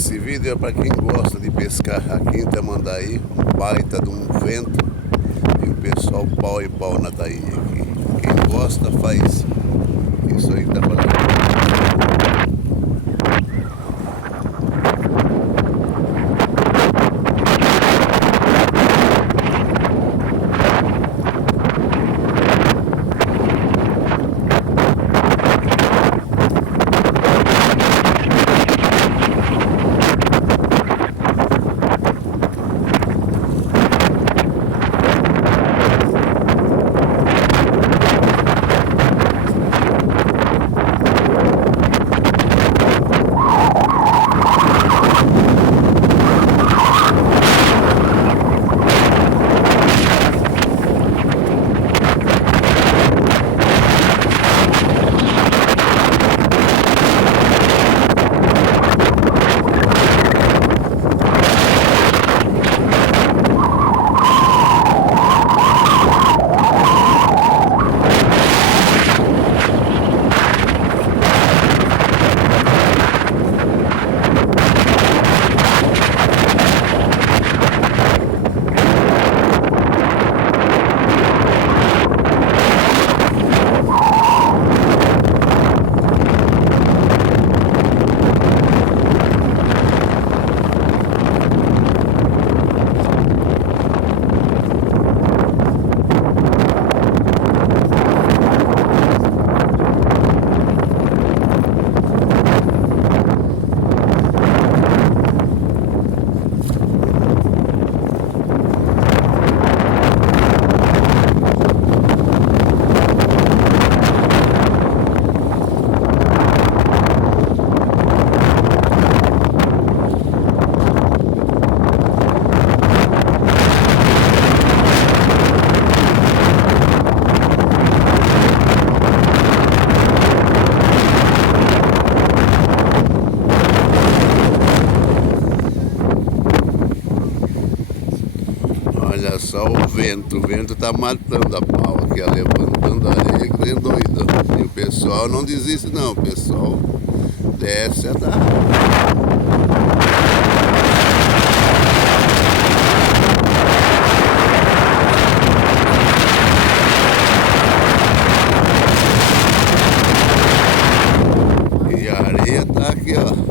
Esse vídeo é para quem gosta de pescar aqui em Tramandaí, um baita de um vento e o pessoal pau e pau na tainha aqui. Quem gosta faz isso aí que tá falando. Olha só o vento tá matando a pau aqui, levantando a areia, que nem doido. E o pessoal não desiste não, o pessoal desce a tarrafa. E a areia tá aqui, ó.